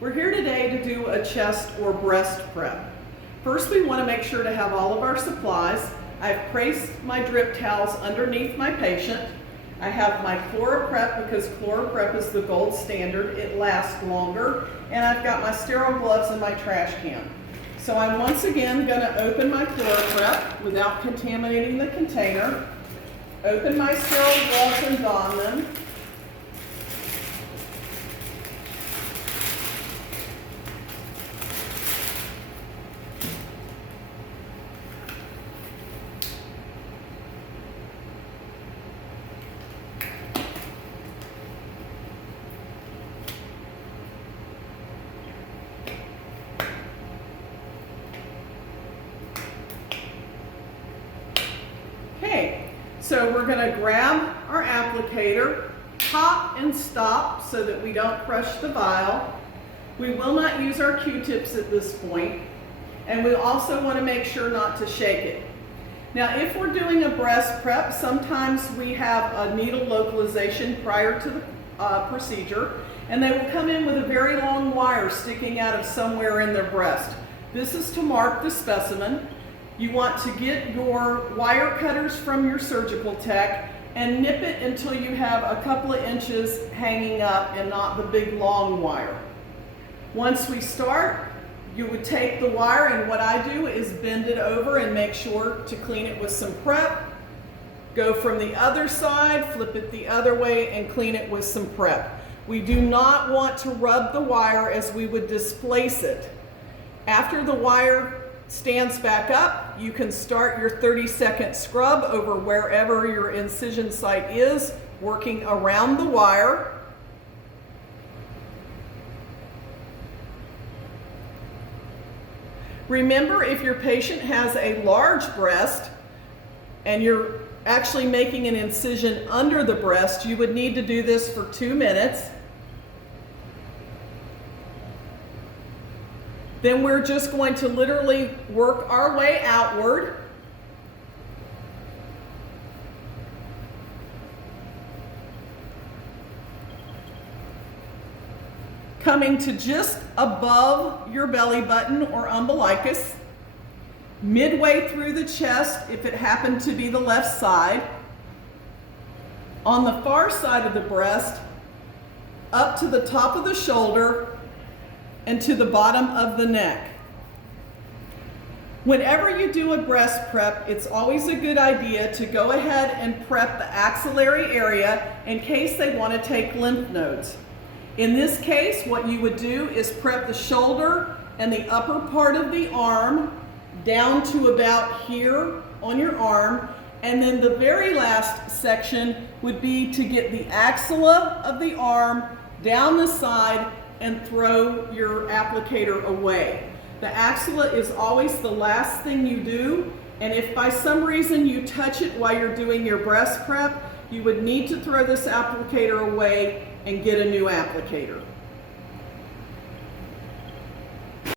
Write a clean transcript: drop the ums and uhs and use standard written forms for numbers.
We're here today to do a chest or breast prep. First, we want to make sure to have all of our supplies. I've placed my drip towels underneath my patient. I have my Chloraprep because Chloraprep is the gold standard. It lasts longer. And I've got my sterile gloves in my trash can. So I'm once again going to open my Chloraprep without contaminating the container. Open my sterile gloves and don them. Okay, so we're going to grab our applicator, pop and stop so that we don't crush the vial. We will not use our Q-tips at this point, and we also want to make sure not to shake it. Now, if we're doing a breast prep, sometimes we have a needle localization prior to the procedure, and they will come in with a very long wire sticking out of somewhere in their breast. This is to mark the specimen. You want to get your wire cutters from your surgical tech and nip it until you have a couple of inches hanging up and not the big long wire. Once we start, you would take the wire, and what I do is bend it over and make sure to clean it with some prep. Go from the other side, flip it the other way, and clean it with some prep. We do not want to rub the wire as we would displace it. After the wire stands back up, you can start your 30-second scrub over wherever your incision site is, working around the wire. Remember, if your patient has a large breast and you're actually making an incision under the breast, you would need to do this for 2 minutes. Then we're just going to literally work our way outward. Coming to just above your belly button or umbilicus, midway through the chest if it happened to be the left side, on the far side of the breast, up to the top of the shoulder, and to the bottom of the neck. Whenever you do a breast prep, it's always a good idea to go ahead and prep the axillary area in case they want to take lymph nodes. In this case, what you would do is prep the shoulder and the upper part of the arm down to about here on your arm, and then the very last section would be to get the axilla of the arm down the side and throw your applicator away. The axilla is always the last thing you do, and if by some reason you touch it while you're doing your breast prep, you would need to throw this applicator away and get a new applicator.